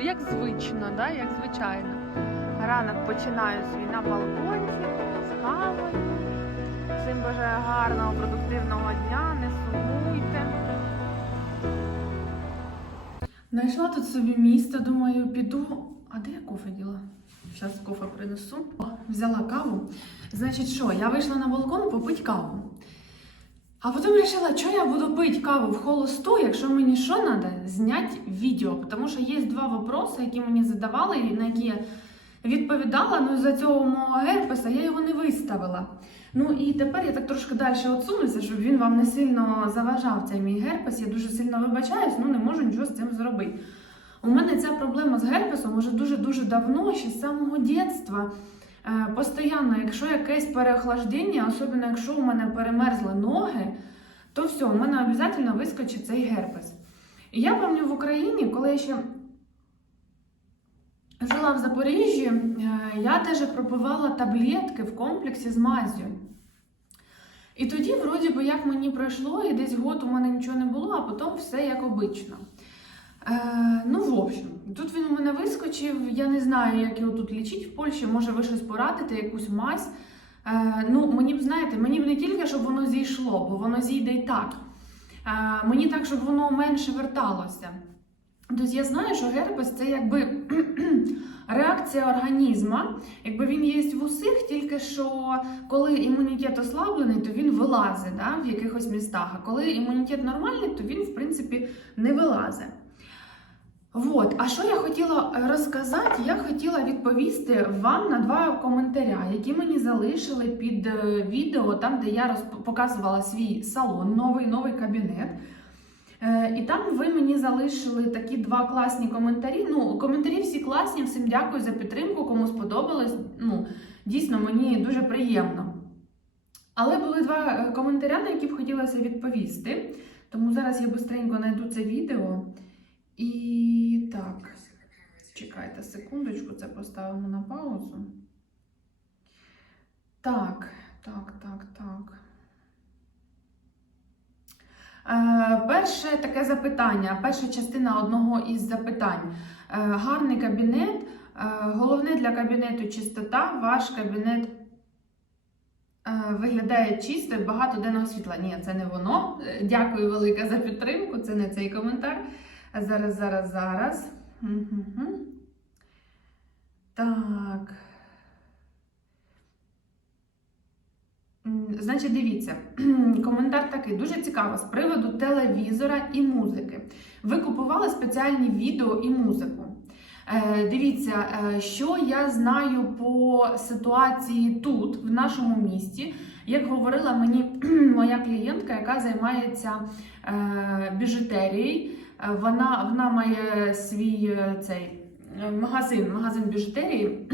як звично, да? як звичайно. Ранок починаю свій на балкончик з кавою. Всім бажаю гарного, продуктивного дня, не сумуйте. Знайшла тут собі місто, думаю, піду. А де я кофе діла? Зараз кофе принесу. О, взяла каву. Значить, що, я вийшла на балкон попити каву. А потім вирішила, що я буду пити каву в холосту, якщо мені що треба, зняти відео. Тому що є два вопроси, які мені задавали, і на які я відповідала. Ну, за цього мого герпеса я його не виставила. Ну і тепер я так трошки далі отсунуся, щоб він вам не сильно заважав цей мій герпес. Я дуже сильно вибачаюсь, ну не можу нічого з цим зробити. У мене ця проблема з герпесом уже дуже-дуже давно, ще з самого дитинства. Е, Постоянно, якщо якесь переохлаждення, особливо якщо у мене перемерзли ноги, то все, у мене обов'язково вискочить цей герпес. І я пам'ятаю в Україні, коли я ще жила в Запоріжжі, е, я теж пропивала таблетки в комплексі з мазю. І тоді, вроді би, як мені пройшло, і десь год у мене нічого не було, а потім все як обично. Е, ну, в общем, тут він у мене вискочив. Я не знаю, як його тут лічить в Польщі. Може, ви щось порадите, якусь мазь. Е, ну, мені б знаєте, мені б не тільки, щоб воно зійшло, бо воно зійде і так. Е, мені так, щоб воно менше верталося. Тобто я знаю, що герпес це якби реакція організму. Якби він є в усіх, тільки що коли імунітет ослаблений, то він вилазить да, в якихось містах. А коли імунітет нормальний, то він, в принципі, не вилазить. Вот. А що я хотіла розказати? Я хотіла відповісти вам на два коментаря, які мені залишили під е, відео, там, де я показувала свій салон, новий новий кабінет. Е, І там ви мені залишили такі два класні коментарі. Ну, коментарі всі класні, всім дякую за підтримку, кому сподобалось. Ну, дійсно, мені дуже приємно. Але були два е, коментаря, на які б хотілося відповісти. Тому зараз я швидко знайду це відео. І так, чекайте секундочку, це поставимо на паузу. Так, так, так, так. Е, перше таке запитання, перша частина одного із запитань. Е, гарний кабінет. Е, головне для кабінету чистота. Ваш кабінет е, виглядає чисто і багато денного світла. Ні, це не воно. Е, Дякую велике за підтримку. Це не цей коментар. Зараз, зараз, зараз. Мгм. Так. Значить, дивіться, коментар такий дуже цікаво з приводу телевізора і музики. Ви купували спеціальні відео і музику. Е, дивіться, е, що я знаю по ситуації тут, в нашому місті. Як говорила мені моя клієнтка, яка займається е, біжутерією, вона, вона має свій е, цей е, магазин, магазин біжутерії.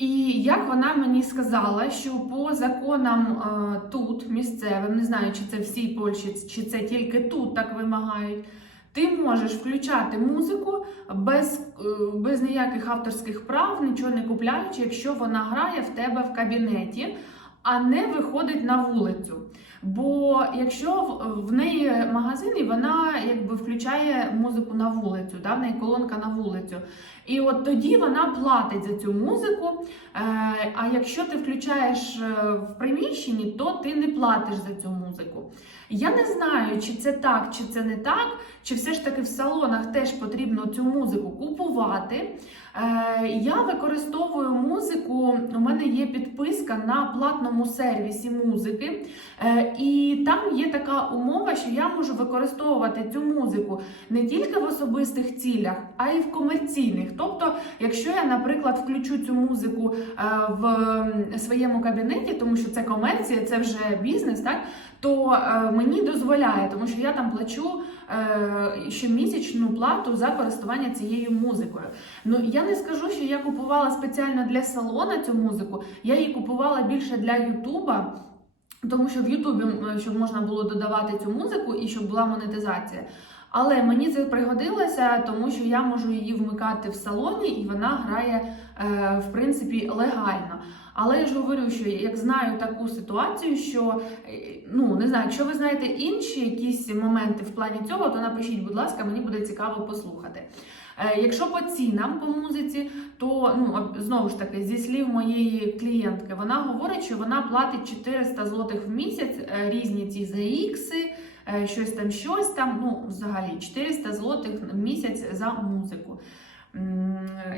І як вона мені сказала, що по законам е, тут місцевим, не знаю, чи це всій Польщі, чи це тільки тут так вимагають, ти можеш включати музику без, е, без ніяких авторських прав, нічого не купляючи, якщо вона грає в тебе в кабінеті, а не виходить на вулицю. Бо якщо в, неї магазин, і вона якби включає музику на вулицю, да, в неї колонка на вулицю. І от тоді вона платить за цю музику. Е, а якщо ти включаєш е, в приміщенні, то ти не платиш за цю музику. Я не знаю, чи це так, чи це не так, чи все ж таки в салонах теж потрібно цю музику купувати. Е, я використовую музику, у мене є підписка на платному сервісі музики, е, і там є така умова, що я можу використовувати цю музику не тільки в особистих цілях, а й в комерційних. Тобто, якщо я, наприклад, включу цю музику е, в своєму кабінеті, тому що це комерція, це вже бізнес, так то мені дозволяє, тому що я там плачу щомісячну плату за користування цією музикою. Ну я не скажу, що я купувала спеціально для салона цю музику. Я її купувала більше для Ютуба. Тому що в Ютубі щоб можна було додавати цю музику і щоб була монетизація. Але мені це пригодилося, тому що я можу її вмикати в салоні, і вона грає е, в принципі легально. Але я ж говорю, що як знаю таку ситуацію, що е, ну не знаю, якщо ви знаєте інші якісь моменти в плані цього, то напишіть, будь ласка, мені буде цікаво послухати. Е, Якщо по цінам по музиці, то ну знову ж таки зі слів моєї клієнтки, вона говорить, що вона платить 400 злотих в місяць е, різні ці ZX, е, щось там, щось там. Ну, взагалі 400 злотих в місяць за музику.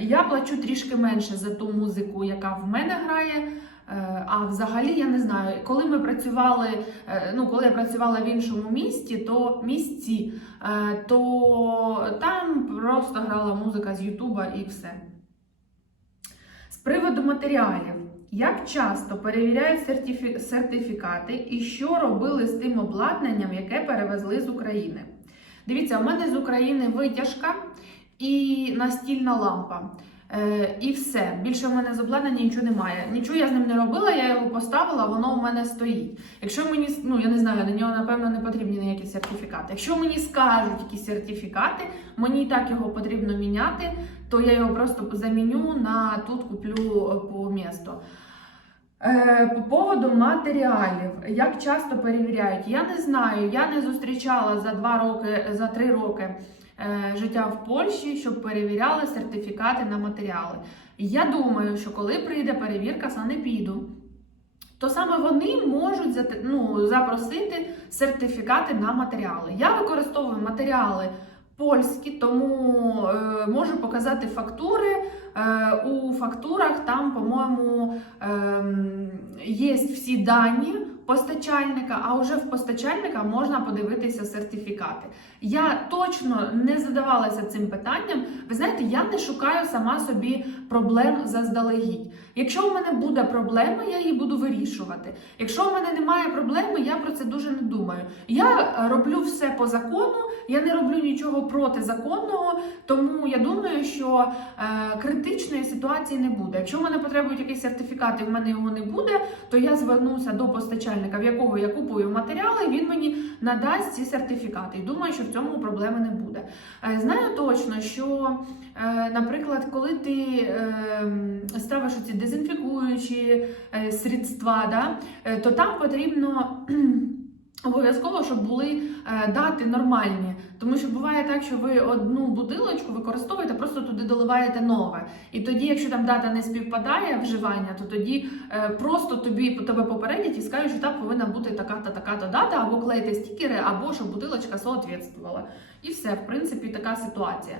Я плачу трішки менше за ту музику, яка в мене грає. Е, А взагалі я не знаю, коли ми працювали, е, ну коли я працювала в іншому місті, то місці, е, то там просто грала музика з Ютуба і все. З приводу матеріалів. Як часто перевіряють сертифі- сертифікати і що робили з тим обладнанням, яке перевезли з України? Дивіться, у мене з України витяжка і настільна лампа. Е, і все. Більше в мене з обладнання нічого немає. Нічого я з ним не робила, я його поставила, воно у мене стоїть. Якщо мені, ну я не знаю, на нього напевно не потрібні ніякі сертифікати. Якщо мені скажуть якісь сертифікати, мені і так його потрібно міняти, то я його просто заміню на тут куплю е, по місту. Е, По поводу матеріалів, як часто перевіряють, я не знаю. Я не зустрічала за два роки, за три роки життя в Польщі, щоб перевіряли сертифікати на матеріали. Я думаю, що коли прийде перевірка санепіду, то саме вони можуть ну, запросити сертифікати на матеріали. Я використовую матеріали польські, тому е, можу показати фактури. Е, у фактурах там, по-моєму, ем, є всі дані постачальника, а вже в постачальника можна подивитися сертифікати. Я точно не задавалася цим питанням. Ви знаєте, я не шукаю сама собі проблем заздалегідь. Якщо у мене буде проблема, я її буду вирішувати. Якщо у мене немає проблеми, я про це дуже не думаю. Я роблю все по закону, я не роблю нічого протизаконного, тому я думаю, що е, критичної ситуації не буде. Якщо в мене потребують якісь сертифікати, в мене його не буде, то я звернуся до постачальника, в якого я купую матеріали, він мені надасть ці сертифікати. І думаю, що в цьому проблеми не буде. Е, Знаю точно, що, е, наприклад, коли ти е, ставиш ці дезінфікуючі е, средства, да, е, то там потрібно. Обов'язково, щоб були е, дати нормальні, тому що буває так, що ви одну бутилочку використовуєте, просто туди доливаєте нове. І тоді, якщо там дата не співпадає вживання, то тоді просто тобі тебе попередять і скажуть, що там повинна бути така-то, така-то дата, або клеїти стікери, або щоб бутилочка соответствувала. І все, в принципі, така ситуація.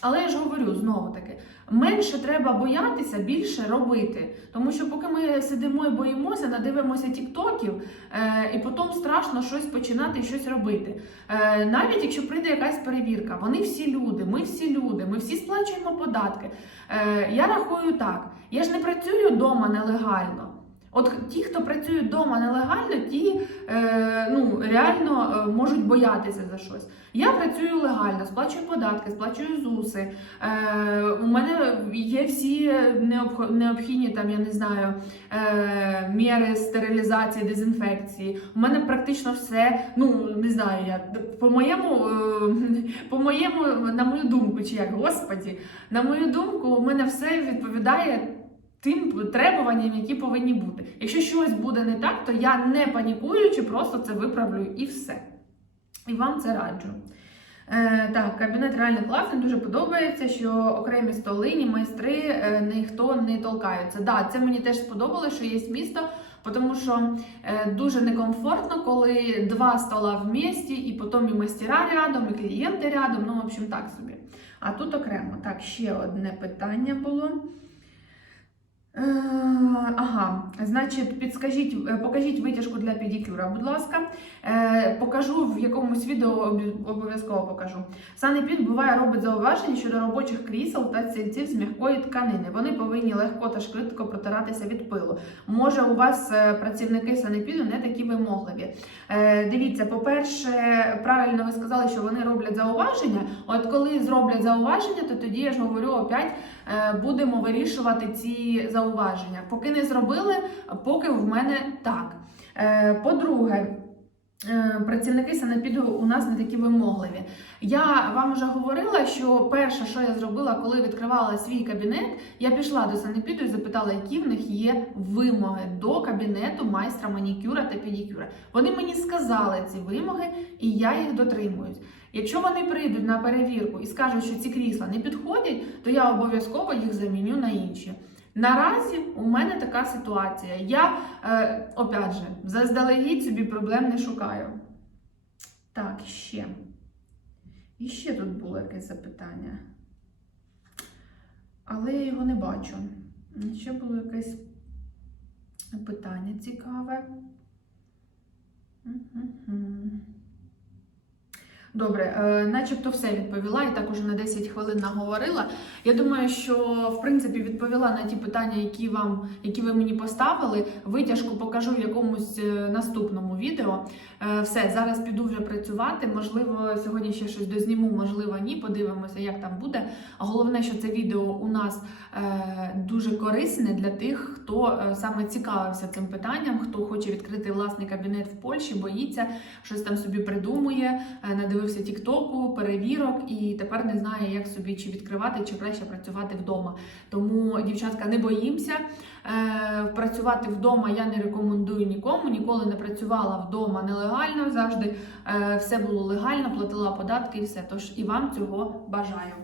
Але я ж говорю знову таки, менше треба боятися, більше робити. Тому що поки ми сидимо і боїмося, надивимося тіктоків, е, і потім страшно щось починати щось робити. Е, навіть якщо прийде якась перевірка, вони всі люди, ми всі люди, ми всі сплачуємо податки. Е, я рахую так: я ж не працюю вдома нелегально. От ті, хто працює вдома нелегально, ті е, ну, реально е, можуть боятися за щось. Я працюю легально, сплачую податки, сплачую ЗУСи. Е, у мене є всі необх- необхідні там, я не знаю, е, міри стерилізації, дезінфекції. У мене практично все, ну не знаю, я по моєму, е, по моєму, на мою думку, чи як господі, на мою думку, у мене все відповідає. Тим требуванням, які повинні бути. Якщо щось буде не так, то я не панікуючи, просто це виправлю і все. І вам це раджу. Е, так, кабінет реально класний, дуже подобається, що окремі столині, майстри е, ніхто не толкаються. Да, це мені теж сподобалося, що є місто, тому що е, дуже некомфортно, коли два стола в місті, і потім і мастера рядом, і клієнти рядом. Ну, в общем, так собі. А тут окремо. Так, ще одне питання було. Е, Ага, значить, підскажіть, е, покажіть витяжку для педикюра, будь ласка. Е, покажу в якомусь відео обов'язково покажу. Санепід буває робить зауваження щодо робочих крісел та стільців з м'якої тканини. Вони повинні легко та швидко протиратися від пилу. Може, у вас працівники санепіду не такі вимогливі. Дивіться, по-перше, правильно ви сказали, що вони роблять зауваження. От коли зроблять зауваження, то тоді я ж говорю опять. Будемо вирішувати ці зауваження. Поки не зробили, поки в мене так. Е, По-друге, е, працівники санепіду у нас не такі вимогливі. Я вам вже говорила, що перше, що я зробила, коли відкривала свій кабінет, я пішла до санепіду і запитала, які в них є вимоги до кабінету майстра манікюра та педикюра. Вони мені сказали ці вимоги, і я їх дотримуюсь. Якщо вони прийдуть на перевірку і скажуть, що ці крісла не підходять, то я обов'язково їх заміню на інші. Наразі у мене така ситуація. Я, е, опять же, заздалегідь собі проблем не шукаю. Так, ще. І ще тут було якесь запитання. Але я його не бачу. Ще було якесь питання цікаве. Мгм. Добре, е, начебто все відповіла і так уже на 10 хвилин наговорила. Я думаю, що в принципі відповіла на ті питання, які вам, які ви мені поставили. Витяжку покажу в якомусь е, наступному відео. Е, Все, зараз піду вже працювати. Можливо, сьогодні ще щось дозніму, можливо, ні. Подивимося, як там буде. Головне, що це відео у нас дуже корисне для тих, хто саме цікавився цим питанням, хто хоче відкрити власний кабінет в Польщі, боїться, щось там собі придумує, е, надивився Тіктоку, перевірок і тепер не знає, як собі чи відкривати, чи краще працювати вдома. Тому, дівчатка, не боїмося. Е, працювати вдома я не рекомендую нікому. Ніколи не працювала вдома нелегально. Завжди е, все було легально, платила податки і все. Тож і вам цього бажаю.